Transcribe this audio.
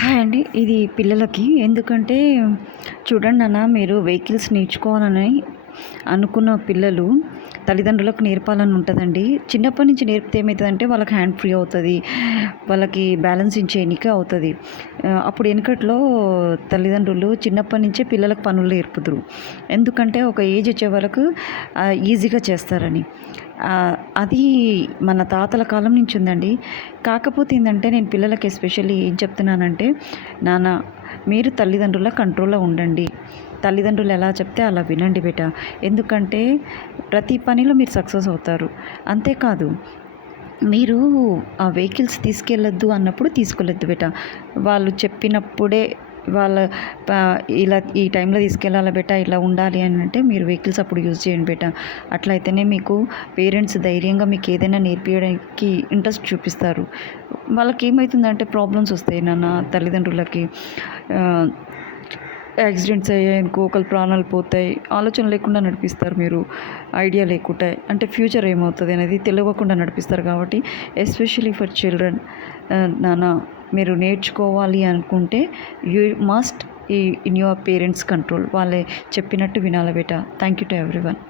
Hi అండి. ఇది పిల్లలకి ఎందుకంటే చూడండి నాన్న, మీరు వెహికల్స్ నేర్చుకోవాలని అనుకున్న పిల్లలు తల్లిదండ్రులకు నేర్పాలని ఉంటుందండి. చిన్నప్పటి నుంచి నేర్పితే ఏమవుతుందంటే వాళ్ళకి హ్యాండ్ ఫ్రీ అవుతుంది, వాళ్ళకి బ్యాలెన్సింగ్ చేయనీకి అవుతుంది. అప్పుడు వెనకట్లో తల్లిదండ్రులు చిన్నప్పటి నుంచే పిల్లలకు పనులు నేర్పుదురు. ఎందుకంటే ఒక ఏజ్ వచ్చే వరకు ఈజీగా చేస్తారని. అది మన తాతల కాలం నుంచి ఉందండి. కాకపోతే ఏంటంటే నేను పిల్లలకి ఎస్పెషల్లీ ఏం చెప్తున్నానంటే, నాన్న మీరు తల్లిదండ్రుల కంట్రోల్‌లో ఉండండి. తల్లిదండ్రులు ఎలా చెప్తే అలా వినండి బేటా. ఎందుకంటే ప్రతి పనిలో మీరు సక్సెస్ అవుతారు. అంతేకాదు, మీరు ఆ వెహికల్స్ తీసుకెళ్ళొద్దు అన్నప్పుడు తీసుకెళ్ళొద్దు బేటా. వాళ్ళు చెప్పినప్పుడే వాళ్ళ ప ఇలా ఈ టైంలో తీసుకెళ్ళాలి బేటా, ఇలా ఉండాలి అని అంటే మీరు వెహికల్స్ అప్పుడు యూజ్ చేయండి బేటా. అట్లయితేనే మీకు పేరెంట్స్ ధైర్యంగా మీకు ఏదైనా నేర్పియడానికి ఇంట్రెస్ట్ చూపిస్తారు. వాళ్ళకి ఏమవుతుందంటే ప్రాబ్లమ్స్ వస్తాయి నాన్న, తల్లిదండ్రులకి యాక్సిడెంట్స్ అయ్యాయనుకో ఒకళ్ళ ప్రాణాలు పోతాయి. ఆలోచన లేకుండా నడిపిస్తారు మీరు, ఐడియా లేకుండా. అంటే ఫ్యూచర్ ఏమవుతుంది అనేది తెలియకుండా నడిపిస్తారు. కాబట్టి ఎస్పెషల్లీ ఫర్ చిల్డ్రన్, నాన్న మీరు నేర్చుకోవాలి అనుకుంటే you must in your parents control. వాళ్ళే చెప్పినట్టు వినాలి బేటా. Thank you to everyone.